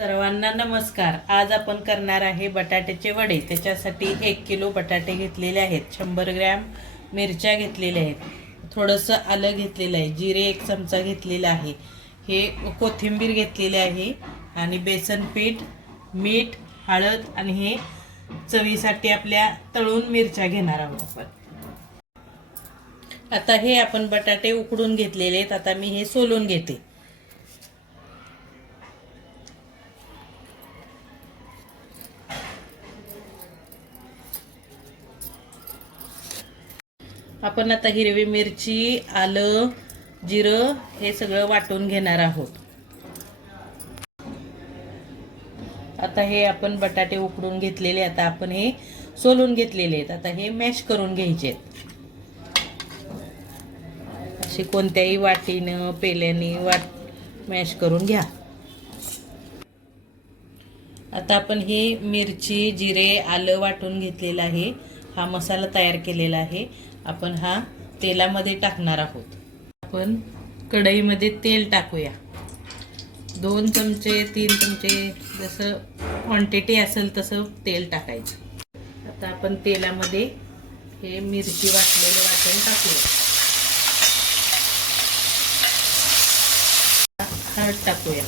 सर्वांना नमस्कार. आज आपण करणार आहे बटाट्याचे वडे. त्याच्यासाठी एक किलो बटाटे घेतलेले आहेत. शंभर ग्रॅम मिरच्या घेतलेल्या आहेत. थोडंसं आलं घेतलेलं आहे. जिरे एक चमचा घेतलेला आहे. हे कोथिंबीर घेतलेली आहे. आणि बेसन पीठ मीठ हळद आणि हे चवीसाठी आपल्या तळून मिरच्या घेणार आहोत आपण. आता हे आपण बटाटे उकडून घेतलेले आहेत. आता मी हे सोलून घेते. आपण आता हिरवी मिरची आलं जिरं हे सगळं वाटून घेणार आहोत. आता हे आपण बटाटे उकडून घेतलेले आता आपण हे सोलून घेतलेले आहेत. आता हे मॅश करून घ्यायचे आहेत. असे कोणत्याही वाटीनं पेल्याने वाट मॅश करून घ्या. आता आपण हे मिरची जिरे आलं वाटून घेतलेलं आहे. हा मसाला तयार केलेला आहे. आपण हा तेलामध्ये टाकणार आहोत. आपण कढईमध्ये तेल टाकूया. दोन चमचे तीन चमचे जसं क्वांटिटी असेल तसं तेल टाकायचं. आता आपण तेलामध्ये हे मिरची वाटलेलं वाटण टाकूया. हळद टाकूया.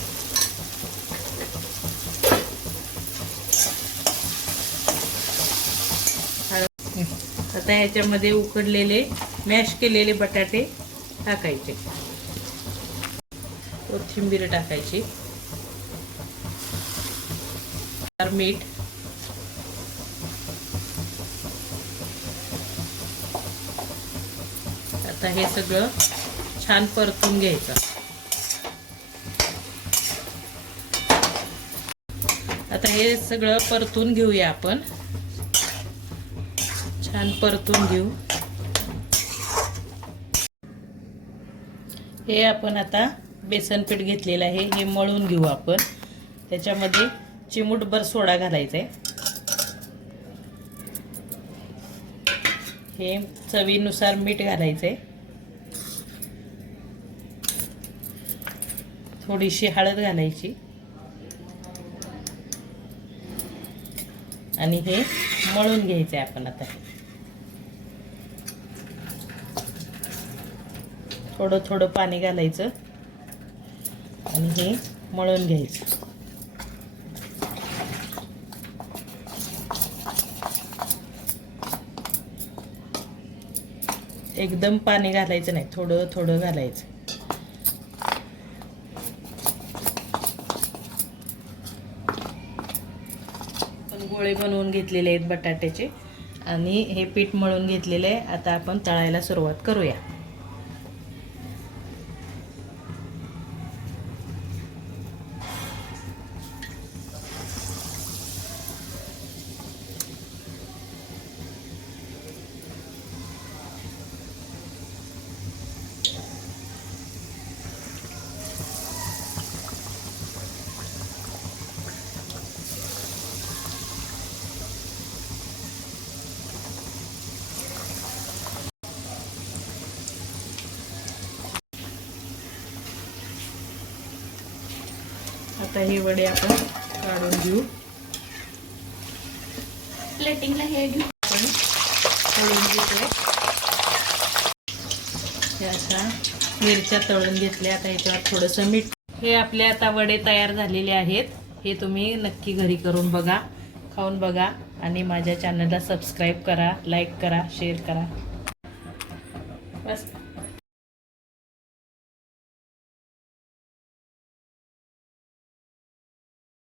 आता ह्याच्यामध्ये उकडलेले मॅश केलेले बटाटे टाकायचे. कोथिंबीर टाकायची. मीठ. आता हे सगळं छान परतून घ्यायचं. आता हे सगळं परतून घेऊया आपण. छान परतून घेऊ. हे आपण आता बेसन पीठ घेतलेलं आहे. हे मळून घेऊ आपण. त्याच्यामध्ये चिमूटभर सोडा घालायचा आहे. हे चवीनुसार मीठ घालायचं आहे. थोडीशी हळद घालायची. आणि हे मळून घ्यायचं आहे आपण आता. थोडं थोडं पाणी घालायचं आणि हे मळून घ्यायचं. एकदम पाणी घालायचं नाही थोडं थोडं घालायचं. पण गोळे बनवून घेतलेले आहेत बटाट्याचे आणि हे पीठ मळून घेतलेले आहे. आता आपण तळायला सुरुवात करूया. आता हे वडे आपण काढून घेऊ. प्लेटिंगला हे घेऊ. आपण तळून घेतोय हे अशा मिरच्या तळून घेतल्या. आता ह्याच्यावर थोडंसं मीठ. हे आपले आता वडे तयार झालेले आहेत. हे तुम्ही नक्की घरी करून बघा खाऊन बघा आणि माझ्या चॅनलला सबस्क्राईब करा लाईक करा शेअर करा. बस